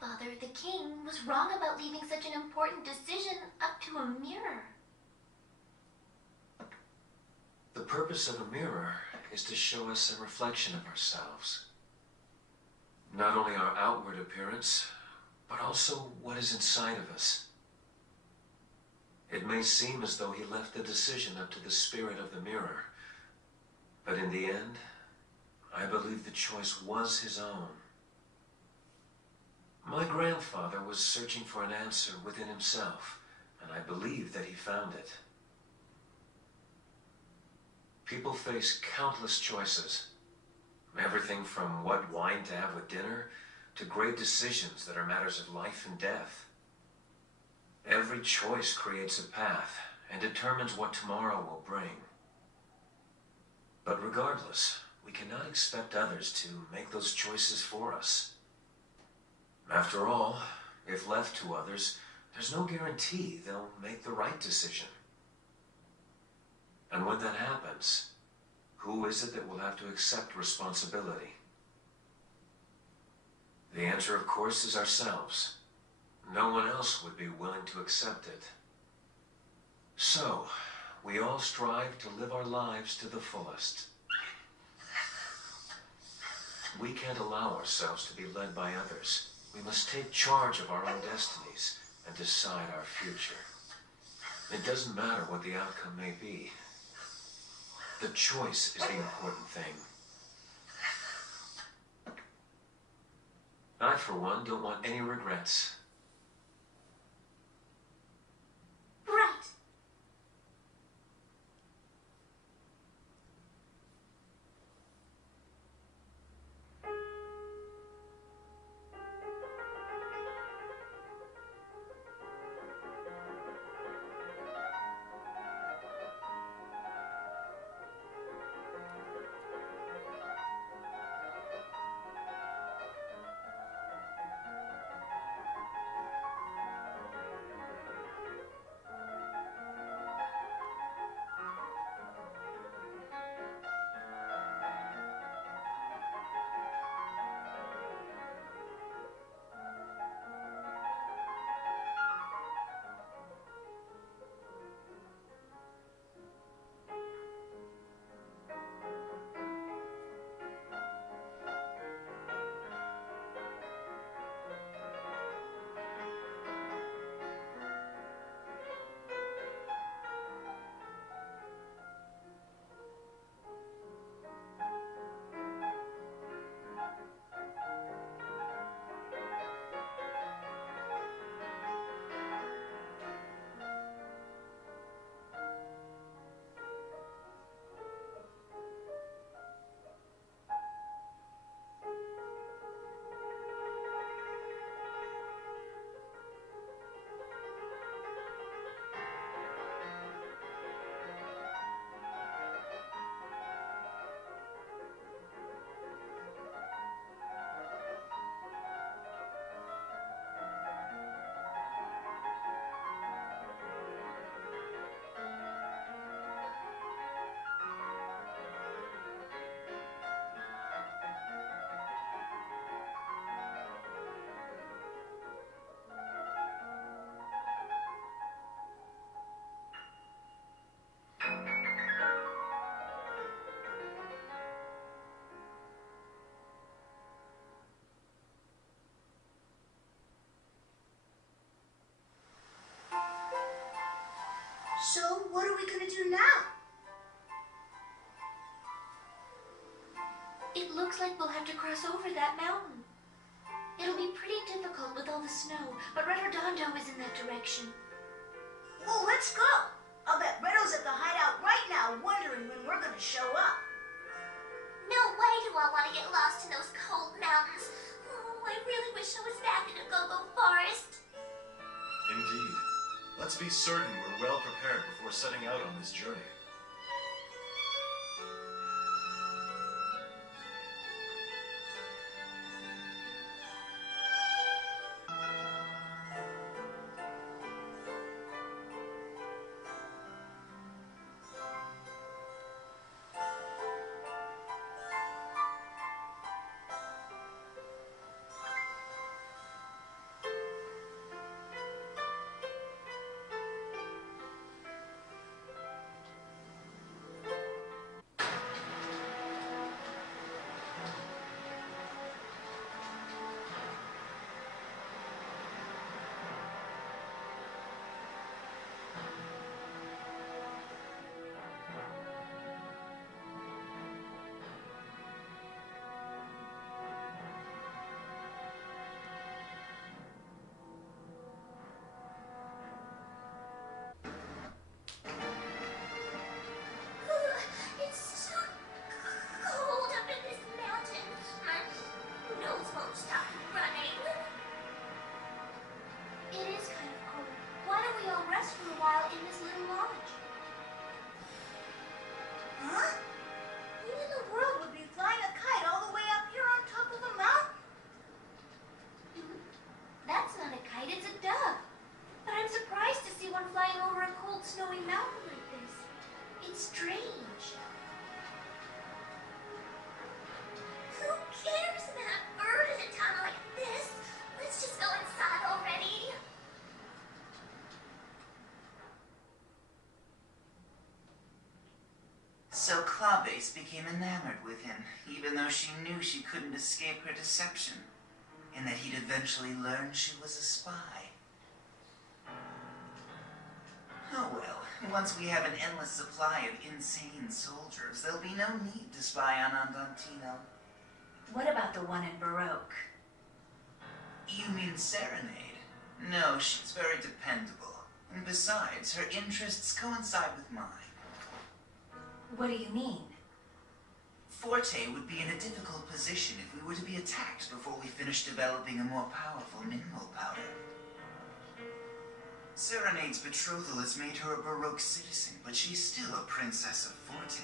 grandfather, the king, was wrong about leaving such an important decision up to a mirror. The purpose of a mirror is to show us a reflection of ourselves. Not only our outward appearance, but also what is inside of us. It may seem as though he left the decision up to the spirit of the mirror, but in the end, I believe the choice was his own. My grandfather was searching for an answer within himself, and I believe that he found it. People face countless choices. Everything from what wine to have with dinner, to great decisions that are matters of life and death. Every choice creates a path and determines what tomorrow will bring. But regardless, we cannot expect others to make those choices for us. After all, if left to others, there's no guarantee they'll make the right decision. And when that happens, who is it that will have to accept responsibility? The answer, of course, is ourselves. No one else would be willing to accept it. So, we all strive to live our lives to the fullest. We can't allow ourselves to be led by others. We must take charge of our own destinies and decide our future. It doesn't matter what the outcome may be. The choice is the important thing. I, for one, don't want any regrets. Right. So, what are we going to do now? It looks like we'll have to cross over that mountain. It'll be pretty difficult with all the snow, but Redondo is in that direction. Well, let's go. I'll bet Redo's at the hideout right now wondering when we're going to show up. No way do I want to get lost in those cold mountains. Oh, I really wish I was back in a go-go forest. Indeed. Let's be certain we're well prepared before setting out on this journey. go rest for a while in this little lodge. Huh? Who in the world would be flying a kite all the way up here on top of a mountain? That's not a kite, it's a dove. But I'm surprised to see one flying over a cold, snowy mountain like this. It's strange. Who cares about a bird in a town like this? Let's just go inside already. So Clawbase became enamored with him, even though she knew she couldn't escape her deception, and that he'd eventually learn she was a spy. Oh well, once we have an endless supply of insane soldiers, there'll be no need to spy on Andantino. What about the one in Baroque? You mean Serenade? No, she's very dependable. And besides, her interests coincide with mine. What do you mean? Forte would be in a difficult position if we were to be attacked before we finish developing a more powerful mineral powder. Serenade's betrothal has made her a Baroque citizen, but she's still a princess of Forte.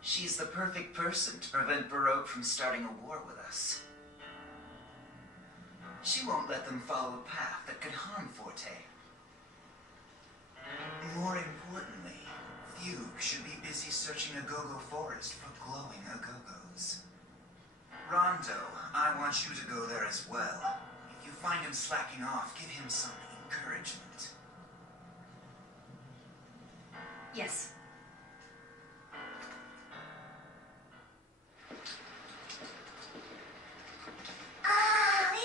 She's the perfect person to prevent Baroque from starting a war with us. She won't let them follow a path that could harm Forte. More importantly, Fugue should be busy searching Agogo Forest for glowing Agogos. Rondo, I want you to go there as well. If you find him slacking off, give him some encouragement. Yes.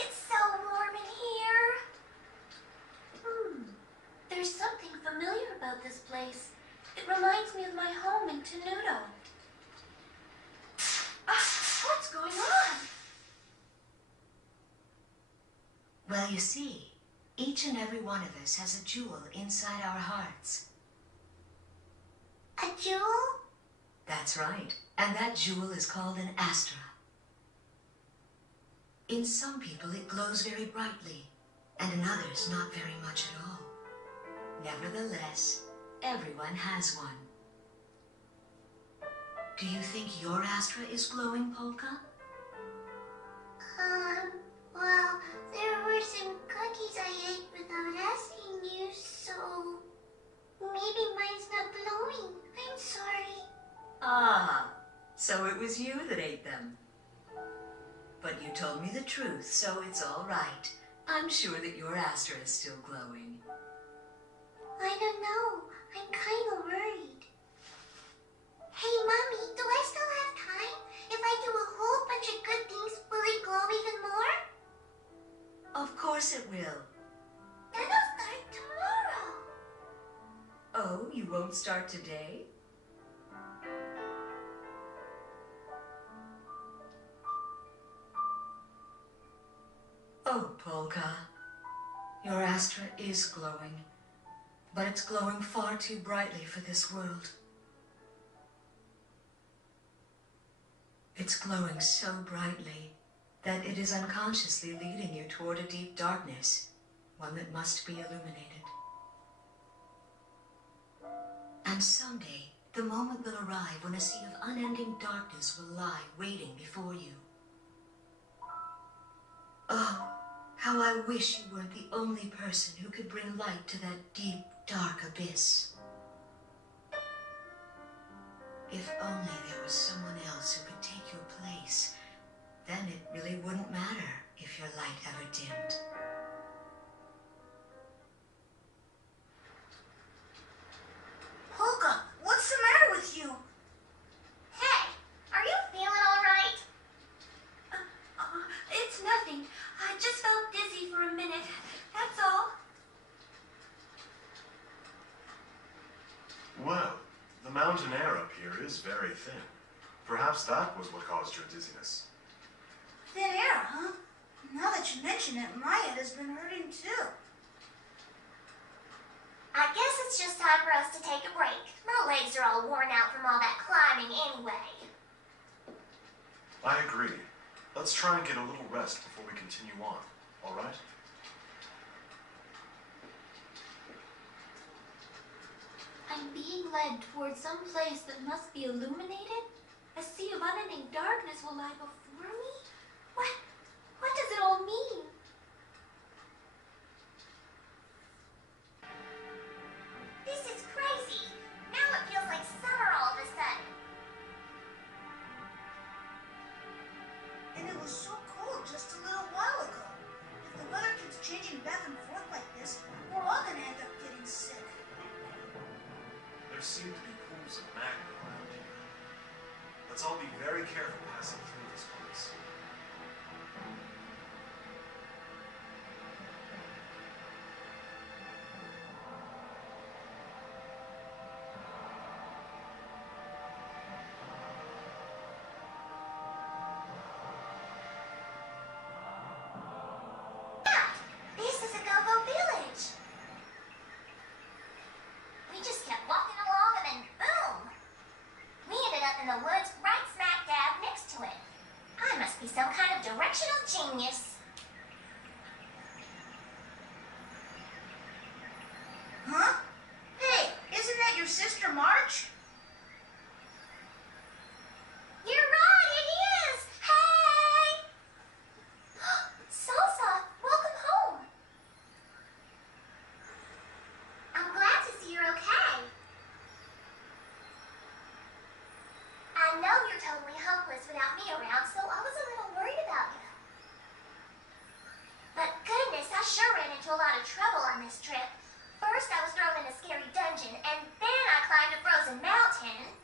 It's so warm in here. There's something familiar about this place. It reminds me of my home in Tenuto. What's going on? Well, you see, each and every one of us has a jewel inside our hearts. A jewel? That's right. And that jewel is called an Astra. In some people, it glows very brightly, and in others, not very much at all. Nevertheless, everyone has one. Do you think your Astra is glowing, Polka? Well, there were some cookies I ate without asking you, so maybe mine's not glowing. I'm sorry. Ah, so it was you that ate them. But you told me the truth, so it's all right. I'm sure that your Astra is still glowing. I don't know. I'm kind of worried. Hey, Mommy, do I still have time? If I do a whole bunch of good things, will it glow even more? Of course it will. Then I'll start tomorrow. Oh, you won't start today? Oh, Polka. Your Astra is glowing, but it's glowing far too brightly for this world. It's glowing so brightly that it is unconsciously leading you toward a deep darkness, one that must be illuminated. And someday, the moment will arrive when a sea of unending darkness will lie waiting before you. Oh, how I wish you weren't the only person who could bring light to that deep, dark abyss. If only there was someone else who could take your place, then it really wouldn't matter if your light ever dimmed. Polka, what's the matter with you? Hey, are you feeling all right? It's nothing. I just felt dizzy for a minute. That's all. Well, the mountain air up here is very thin. Perhaps that was what caused your dizziness. Thin air, huh? Now that you mention it, my head has been hurting too. I guess it's just time for us to take a break. My legs are all worn out from all that climbing anyway. I agree. Let's try and get a little rest before we continue on, all right? fled towards some place that must be illuminated, a sea of unending darkness will lie before me? What does it all mean? This is crazy. Now it feels like summer all of a sudden. And it was so cold just a little while ago. If the weather keeps changing back and forth like this, we're all gonna end up getting sick. There seem to be pools of magma around here. Let's all be very careful passing through this place. This is a go-go village. We just kept walking along and then boom! We ended up in the woods right smack dab next to it. I must be some kind of directional genius. Huh? Hey, isn't that your sister March? You're right, it is! Hey! Salsa, welcome home. I'm glad to see you're okay. I know you're totally helpless without me around, so I was a little worried about you. But goodness, I sure ran into a lot of trouble on this trip. First, I was thrown in a scary dungeon, and then I climbed a frozen mountain.